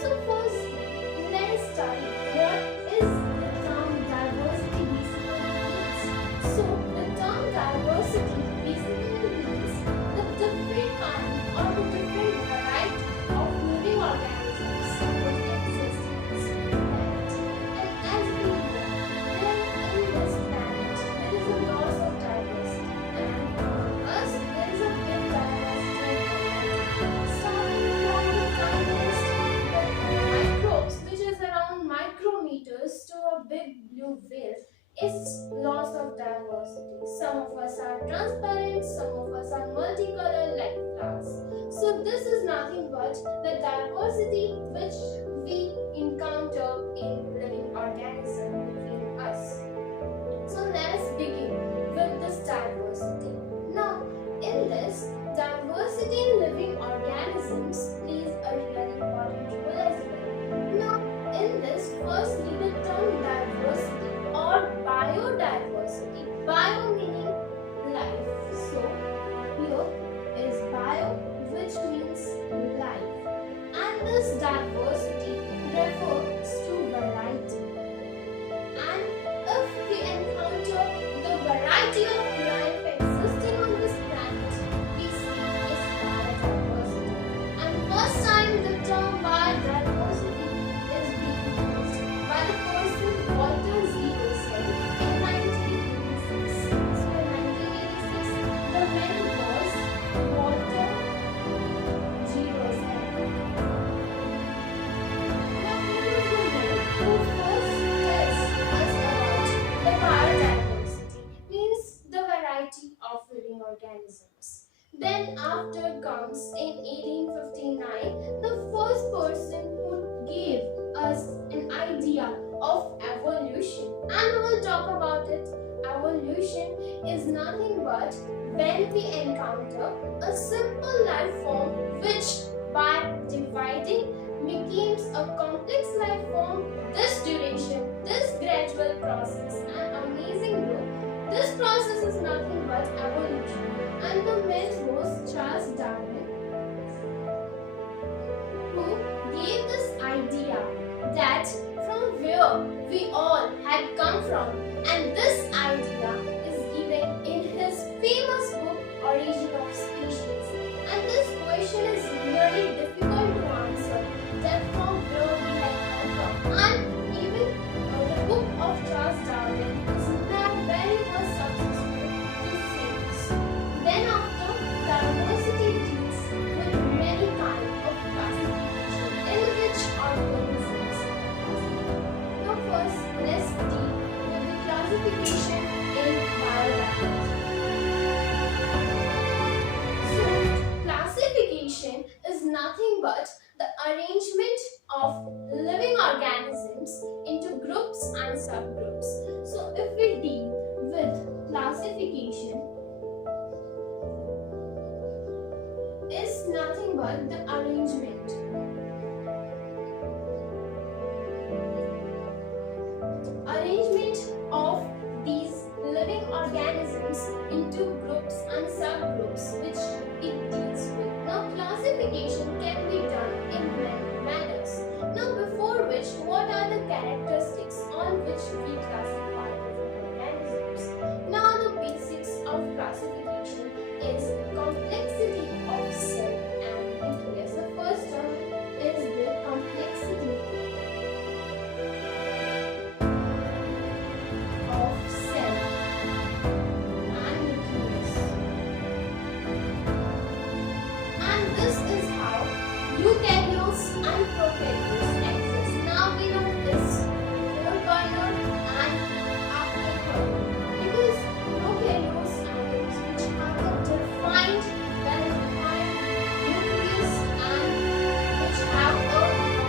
So first, let us study what is the term diversity basically means. So the term diversity basically means the different kind or the different variety of living organisms which exist in this planet. And as we know, in this planet there is a loss of diversity, and among us there is a big diversity starting from the tiniest microbes, which is around micrometers, to a big blue whale. Is loss of diversity. Some of us are transparent, some of us are multicolored like flowers. So this is nothing but the diversity which we encounter in living organism between us. So let us begin with this diversity. Now, in this, diversity in living organisms plays a really important role as well. Now, in this, firstly, the term diversity or biodiversity. Bio meaning life. So, here is bio, which means life. And this diversity refers to variety. And if we encounter the variety of life existing on this planet, we see is biodiversity. And first time the term biodiversity is being used by the person Walter Zero said in 1986. So in 1986, the man was Walter Zero said. Now he was the man who first tells us about the biodiversity, means the variety of living organisms. Then after comes in 1859, the first person who gave us an idea of evolution. And we will talk about it. Evolution is nothing but when we encounter a simple life form which by dividing becomes a complex life form. This duration, this gradual process and amazing growth, this process is nothing but evolution. And the myth was Charles Darwin who gave this idea that from where we all had come from, and this idea is given in his famous book Origin of Species. And this question is really difficult to answer, that from where we had come from. And even the book of Charles Darwin is not very much successful to say this. Then after, diversity deals with many kinds of classification in which organisms are classified. Now first, let's deal with the classification in biodiversity. So, classification is nothing but the arrangement of living organisms into groups and subgroups. So, if we deal with classification, is nothing but the arrangement of these living organisms into groups and subgroups which it deals with. Now classification can be done in many manners. Now before which, what are the characteristics on which we classify living organisms? Now the basics of classification is complexity of cell and nucleus. The first term is the complexity of cell and nucleus. And this is how eukaryotes and prokaryotes exist. Now we know this foreburner and afterburner, because prokaryotes are those which have a defined, well-defined nucleus and which have a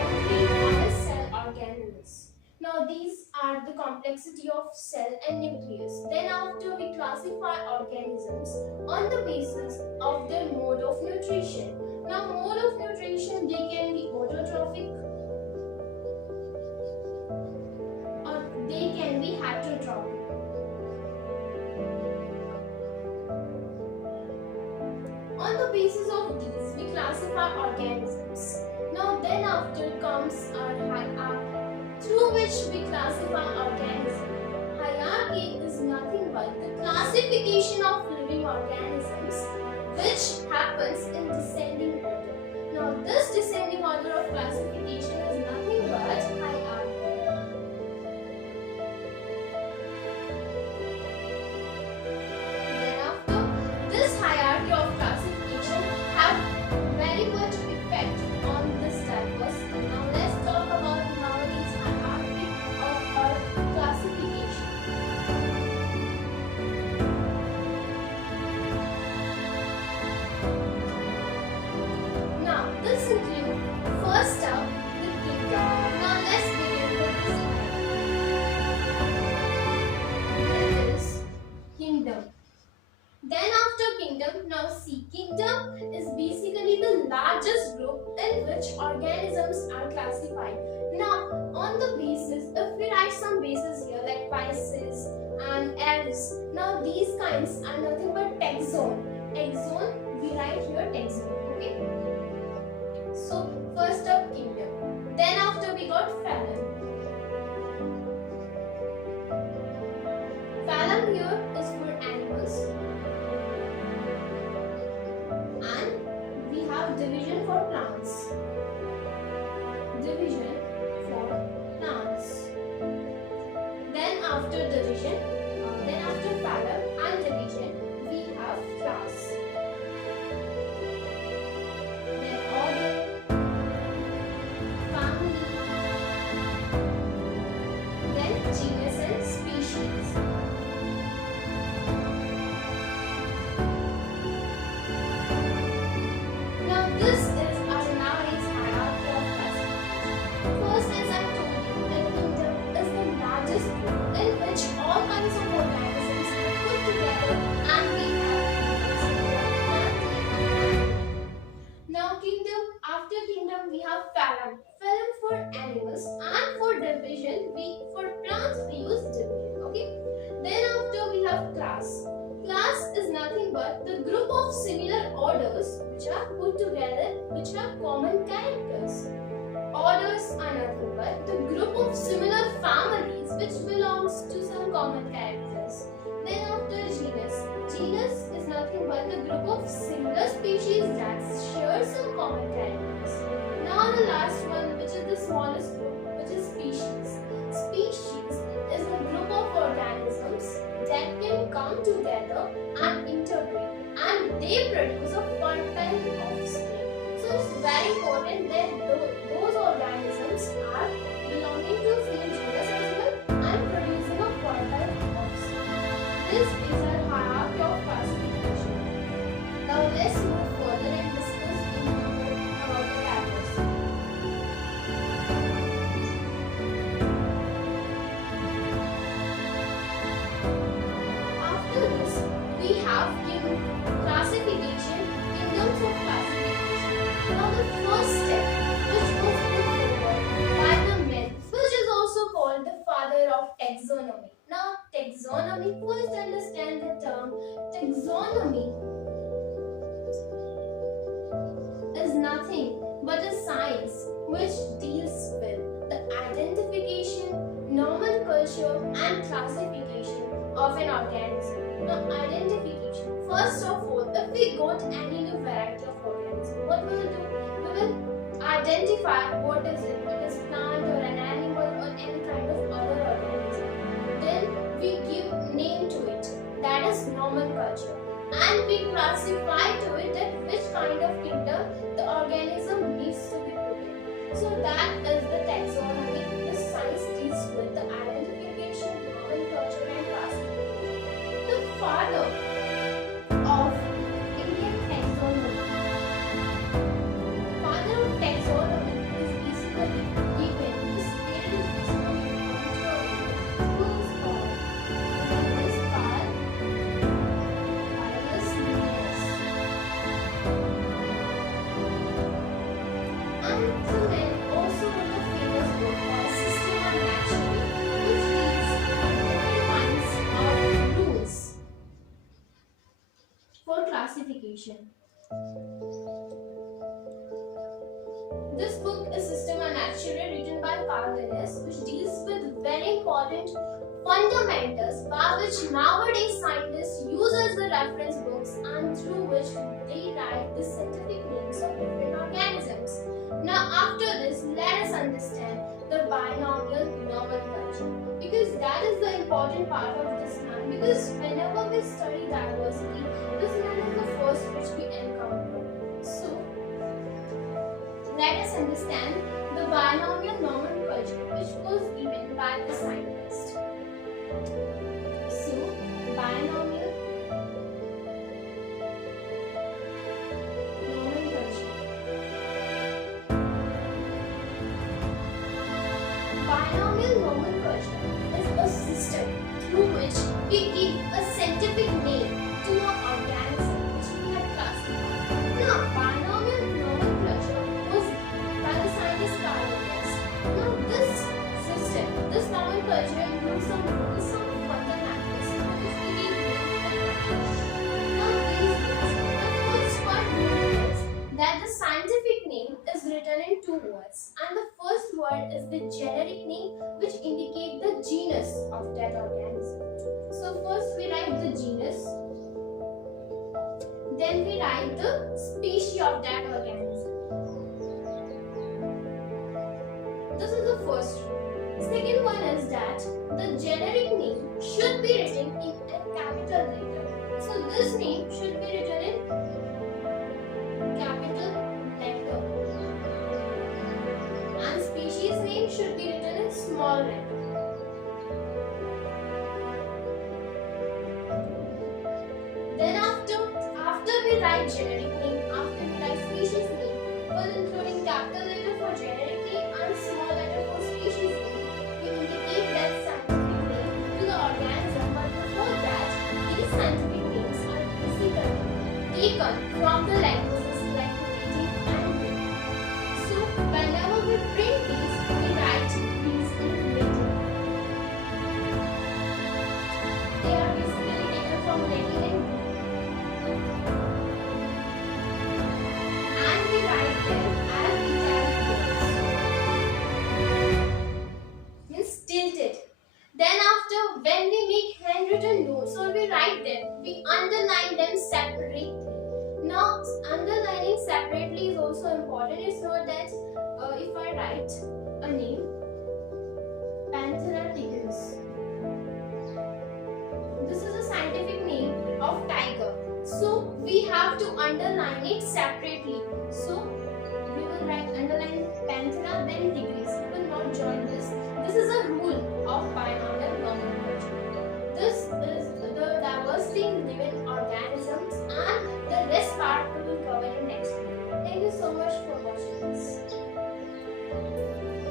boundary on the cell organelles. Now these are the complexity of cell and nucleus. Then after, we classify organisms on the basis of their mode of nutrition. Now mode of nutrition, they can be autotrophic or they can be heterotrophic. On the basis of these, we classify organisms. Now then after comes terms are hierarchy, through which we classify organisms. Hierarchy is nothing but the classification of living organisms which happens in descending order. Now this descending order of classification is nothing but hierarchy. Thereafter, this hierarchy of classification have very much effect on this diversity. Now let's talk about nowadays hierarchy of our classification. Now this includes first up the kingdom. Now let's begin with this hierarchy. This is kingdom. Then after kingdom, now see, kingdom is basically the largest group in which organisms are classified. Now on the basis, if we write some bases here like Pisces and Aries, now these kinds are nothing but taxon. Taxon, we write here taxon, okay? So first up kingdom. Then after we got phylum. Phylum here is for animals. And we have division for plants. Division for plants. Then after division, then after phylum and division, we have class. Then order, family, then genus and species. Now this is our nowadays hierarchy of classification. First, as I told you, the kingdom is the largest group in which all kinds of organisms are put together and we have now kingdom, after kingdom we have phylum. Phylum for animals and for division, for plants we use division, okay? Then after we have class. Class is nothing but the group of similar orders which are put together which have common characters. Orders are nothing but the group of similar families which belongs to some common characters. Then after genus. Genus is nothing but the group of similar species that share some common characters. Now the last one, which is the smallest group, which is species. Species is a group of organisms that can come together and interbreed and they produce a fertile offspring. So it's very important that those organisms are belonging to same genus as well and producing a fertile offspring. This is our hierarchy of classification. Now let's move further and discuss in detail about the diversity. After this, we have classification, kingdoms of classification. Now the first step, which was put forward by the man, which is also called the father of taxonomy. Now taxonomy, first understand the term. Taxonomy is nothing but a science which deals with the identification, nomenclature and classification of an organism. Now identification. First of all, if we got any new variety of organism, what we will do? We will identify what is it. It is plant or an animal or any kind of other organism. Then we give name to it. That is nomenclature. And we classify to it that which kind of kingdom the organism needs to be put in. So that is the taxonomy. The science deals with the identification, nomenclature and classification. The father of Indian taxonomy. Father of taxonomy is basically given. This period is basically who is called. This is Carl Linnaeus. And the man also wrote a famous book called System of Nature, which deals with different kinds of rules for classification. This book is System of Nature. actually written by Organisms, which deals with very important fundamentals by which nowadays scientists use as the reference books and through which they write the scientific names of different organisms. Now after this, let us understand the binomial nomenclature, because that is the important part of this man, because whenever we study diversity, this man is the first which we encounter. So let us understand the binomial nomenclature which was given by the scientist. So binomial nomenclature. Binomial nomenclature is a system through which we give a scientific name to an organism which we have classified. Now, binomial nomenclature was by the scientist Carl. Now, this system, this nomenclature includes some rules, some fundamentals, which we give names. Now, these rules, the first one is that the scientific name is written in two words, and the first word is the generic name which indicate the genus of that organism. So first we write the genus, then we write the species of that organism. This is the first rule. Second one is that the generic name should be written in a capital letter. So this name should be written in capital letter, and species name should be written in small letter. Then after we write generic name, after we write species name, while including capital letter for generic name and small letter for species name, we indicate that scientific name to the organism. But before that, these scientific names are basically taken from the languages like native and Greek. So whenever we print these, we write these in native. They are basically taken from Latin and Greek. And we write them as italic words. Means tilted. Then after, when we make handwritten notes or we write them, we underline them separately. Now, underlining separately is also important. It's not that if I write a name